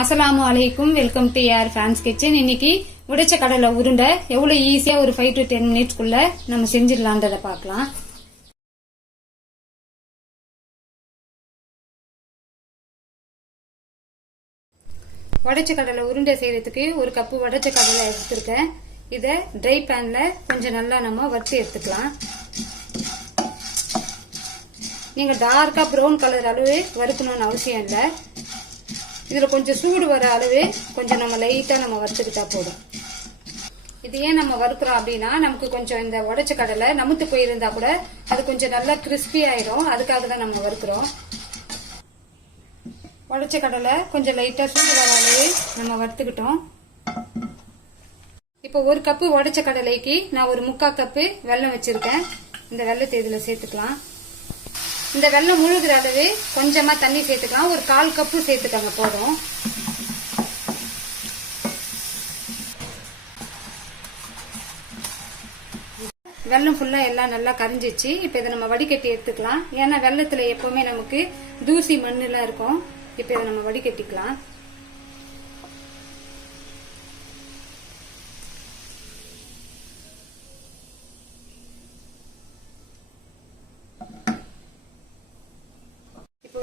அஸ்லாம் வலைக்கும் welcome to air fans kitchen. இன்னைக்கு உடைச்ச கடலை உருண்டை எவ்வளவு ஈஸியா ஒரு ஃபைவ் டு டென் மினிட்ஸ்க்குள்ள நம்ம செஞ்சிடலான்றதை பார்க்கலாம். உடைச்ச கடலை உருண்டை செய்யறதுக்கு ஒரு கப்பு உடைச்ச கடலை எடுத்திருக்கேன். இதை ட்ரை பேன்ல கொஞ்சம் நல்லா நம்ம வறுத்து எடுத்துக்கலாம். நீங்க டார்க்கா ப்ரௌன் கலர் அளவு வறுக்கணும்னு அவசியம் இல்லை. இதில் கொஞ்சம் சூடு வர அளவு கொஞ்சம் நம்ம லைட்டாக நம்ம வறுத்துக்கிட்டா போதும். இது ஏன் நம்ம வறுக்கிறோம் அப்படின்னா நமக்கு கொஞ்சம் இந்த உடச்ச கடலை நமுத்து போயிருந்தா கூட அது கொஞ்சம் நல்லா கிறிஸ்பி ஆயிரும். அதுக்காக தான் நம்ம வறுக்கிறோம். உடச்ச கடலை கொஞ்சம் லைட்டாக சூடு வர அளவு நம்ம வறுத்துக்கிட்டோம். இப்போ ஒரு கப்பு உடச்ச கடலைக்கு நான் ஒரு முக்கால் கப்பு வெல்லம் வச்சிருக்கேன். இந்த வெள்ளத்தை இதில் சேர்த்துக்கலாம். இந்த வெள்ளம் முழுகிற அளவு கொஞ்சமா தண்ணி சேர்த்துக்கலாம். ஒரு கால் கப்பு சேர்த்துக்கோங்க போதும். வெள்ளம் ஃபுல்லா எல்லாம் நல்லா கரைஞ்சிச்சு. இப்போ இதை நம்ம வடிகட்டி எடுத்துக்கலாம். ஏன்னா வெள்ளத்துல எப்பவுமே நமக்கு தூசி மண்ணுலாம் இருக்கும். இப்போ இதை நம்ம வடிகட்டிக்கலாம்.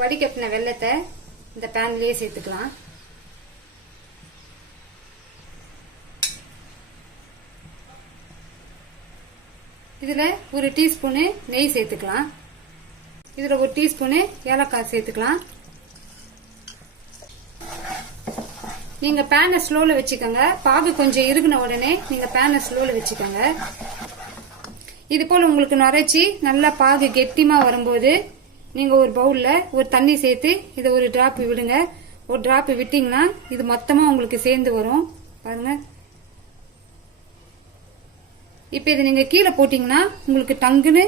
வடிகட்டின வெள்ளத்தை இந்த பேன்லயே சேர்த்துக்கலாம். இதுல ஒரு டீஸ்பூனு நெய் சேர்த்துக்கலாம். இதுல ஒரு டீஸ்பூனு ஏலக்காய் சேர்த்துக்கலாம். நீங்க பேனை ஸ்லோல வச்சுக்கோங்க. பாகு கொஞ்சம் இருகுன உடனே நீங்க பேனை ஸ்லோல வச்சுக்கோங்க. இது போல உங்களுக்கு நுரைச்சி நல்லா பாகு கெட்டிமா வரும்போது நீங்க ஒரு பவுல்ல ஒரு தண்ணி சேர்த்து இதை ஒரு டிராப் விடுங்க. ஒரு டிராப் விட்டீங்கன்னா இது மொத்தமா உங்களுக்கு சேர்ந்து வரும். பாருங்க. இப்ப இது நீங்க கீழே போட்டீங்கன்னா உங்களுக்கு டங்குன்னு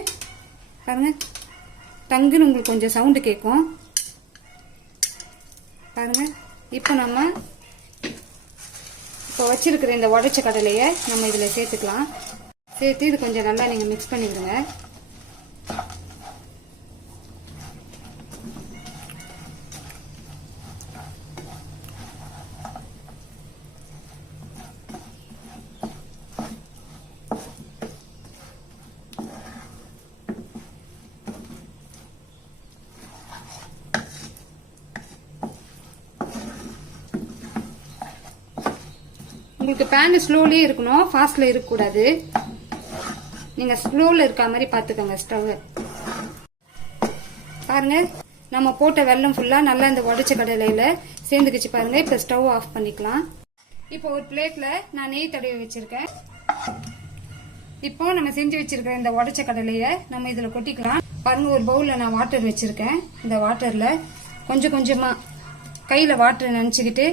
பாருங்க. டங்குன்னு உங்களுக்கு கொஞ்சம் சவுண்டு கேட்கும் பாருங்க. இப்போ நம்ம இப்போ வச்சிருக்கிற இந்த உடச்ச கடலையை நம்ம இதில் சேர்த்துக்கலாம். சேர்த்து இது கொஞ்சம் நல்லா நீங்கள் மிக்ஸ் பண்ணிவிடுங்க. உங்களுக்கு பேன் ஸ்லோலேயே இருக்கணும் ஃபாஸ்ட்ல இருக்கக்கூடாது. நீங்க ஸ்லோல இருக்க மாதிரி பாத்துக்கோங்க ஸ்டவ் பாருங்க நம்ம போட்ட வெல்லம் ஃபுல்லா நல்லா இந்த உடச்ச கடலையில சேர்ந்துக்கிச்சு பாருங்க இப்ப ஸ்டவ் ஆஃப் பண்ணிக்கலாம். இப்போ ஒரு பிளேட்ல நான் நெய் தடவி வச்சிருக்கேன். இப்போ நம்ம செஞ்சு வச்சிருக்கிற இந்த உடச்ச கடலைய நம்ம இதுல கொட்டிக்கலாம். பாருங்க ஒரு பவுல்ல நான் வாட்டர் வச்சிருக்கேன். இந்த வாட்டர்ல கொஞ்சம் கொஞ்சமா கையில வாட்டர் நினைச்சுக்கிட்டு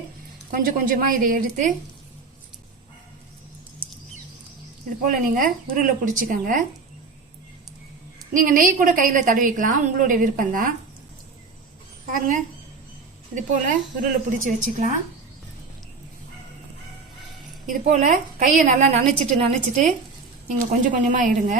கொஞ்சம் கொஞ்சமா இதை எடுத்து இது போல் நீங்கள் உருளை பிடிச்சிக்கோங்க. நீங்கள் நெய் கூட கையில் தடவிக்கலாம். உங்களுடைய விருப்பந்தான் பாருங்கள் பாருங்க. இது போல் உருளை பிடிச்சி வச்சுக்கலாம். இது போல் கையை நல்லா நனைச்சிட்டு நனைச்சிட்டு நீங்கள் கொஞ்சம் கொஞ்சமாக எடுங்க.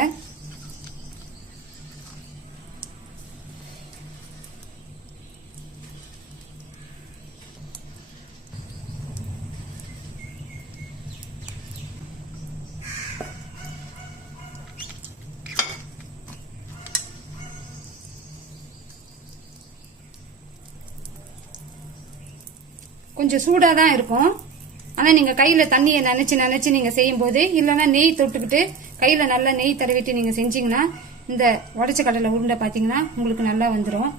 கொஞ்சம் சூடாக தான் இருக்கும். ஆனால் நீங்கள் கையில் தண்ணியை நினச்சி நினச்சி நீங்கள் செய்யும்போது இல்லைன்னா நெய் தொட்டுக்கிட்டு கையில் நல்லா நெய் தடவிட்டு நீங்கள் செஞ்சீங்கன்னா இந்த உடச்ச கடலை உருண்டை பார்த்தீங்கன்னா உங்களுக்கு நல்லா வந்துடும்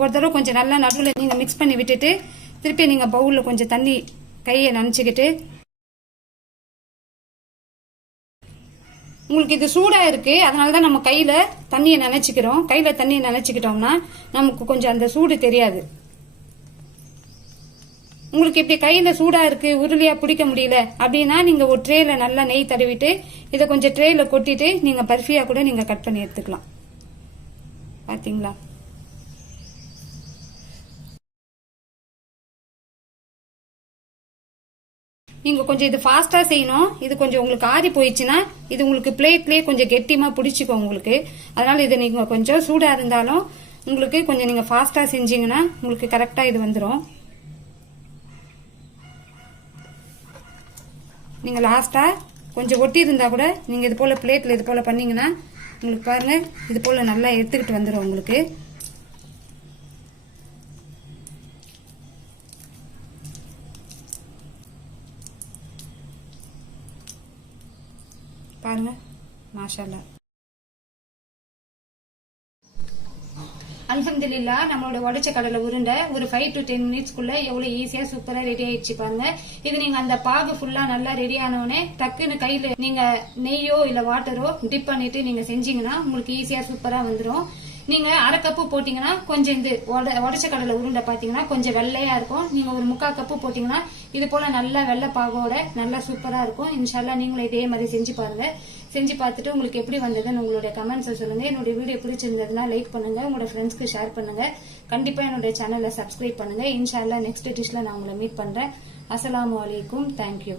ஒரு தடவை கொஞ்சம் நல்லா நடுவில் நீங்கள் மிக்ஸ் பண்ணி விட்டுட்டு திருப்பி நீங்கள் பவுலில் கொஞ்சம் தண்ணி கையை நினச்சிக்கிட்டு. உங்களுக்கு இது சூடாக இருக்குது அதனால தான் நம்ம கையில் தண்ணியை நினச்சிக்கிறோம். கையில் தண்ணியை நினச்சிக்கிட்டோம்னா நமக்கு கொஞ்சம் அந்த சூடு தெரியாது. உங்களுக்கு இப்படி கையில சூடா இருக்கு உருளையா பிடிக்க முடியல அப்படின்னா நீங்க ஒரு ட்ரேல நல்லா நெய் தடவிட்டு இதை கொஞ்சம் ட்ரேல கொட்டிட்டு நீங்க பர்ஃபியா கூட நீங்க கட் பண்ணி எடுத்துக்கலாம். பாத்தீங்களா? நீங்க கொஞ்சம் இது ஃபாஸ்டா செய்யணும். இது கொஞ்சம் உங்களுக்கு ஆறி போயிடுச்சுன்னா இது உங்களுக்கு பிளேட்லேயே கொஞ்சம் கெட்டியமாக பிடிச்சிக்கும் உங்களுக்கு. அதனால இதை நீங்க கொஞ்சம் சூடா இருந்தாலும் உங்களுக்கு கொஞ்சம் நீங்க ஃபாஸ்டா செஞ்சீங்கன்னா உங்களுக்கு கரெக்டா இது வந்துடும் நீங்கள் லாஸ்ட்டாக கொஞ்சம் ஒட்டி இருந்தால் கூட நீங்கள் இது போல் பிளேட்டில் இது போல் பண்ணிங்கன்னா உங்களுக்கு பாருங்கள் இது போல் நல்லா எடுத்துக்கிட்டு வந்துடும் உங்களுக்கு. பாருங்கள் மாஷால்லா அலமதுல்லா நம்மளோட உடைச்ச கடலை உருண்டை ஒரு ஃபைவ் டு டென் மினிட்ஸ்க்குள்ள எவ்வளவு ஈஸியா சூப்பரா ரெடி ஆயிடுச்சு பாருங்க. இது நீங்க அந்த பாகு ஃபுல்லா நல்லா ரெடி ஆனவுடனே டக்குன்னு கையில நீங்க நெய்யோ இல்ல வாட்டரோ டிப் பண்ணிட்டு நீங்க செஞ்சீங்கன்னா உங்களுக்கு ஈஸியா சூப்பரா வந்துரும். நீங்க அரை கப்பு போட்டீங்கன்னா கொஞ்சம் இந்த உட- கடலை உருண்டை பாத்தீங்கன்னா கொஞ்சம் வெள்ளையா இருக்கும். நீங்க ஒரு முக்கால் கப்பு போட்டீங்கன்னா இது போல நல்லா வெள்ளை பாகோட நல்லா சூப்பரா இருக்கும். இன்ஷால்லா நீங்களும் இதே மாதிரி செஞ்சு பாருங்க. செஞ்சு பார்த்துட்டு உங்களுக்கு எப்படி வந்ததுன்னு உங்களுடைய கமெண்ட்ஸை சொல்லுங்க. என்னுடைய வீடியோ பிடிச்சிருந்ததுன்னா லைக் பண்ணுங்க. உங்களோட ஃப்ரெண்ட்ஸ்க்கு ஷேர் பண்ணுங்க. கண்டிப்பா என்னுடைய சேனலை சப்ஸ்கிரைப் பண்ணுங்க. இன்ஷால்லா நெக்ஸ்ட் டிஷ்ல நான் உங்களை மீட் பண்றேன். அஸ்ஸலாமு அலைக்கும். தேங்க்யூ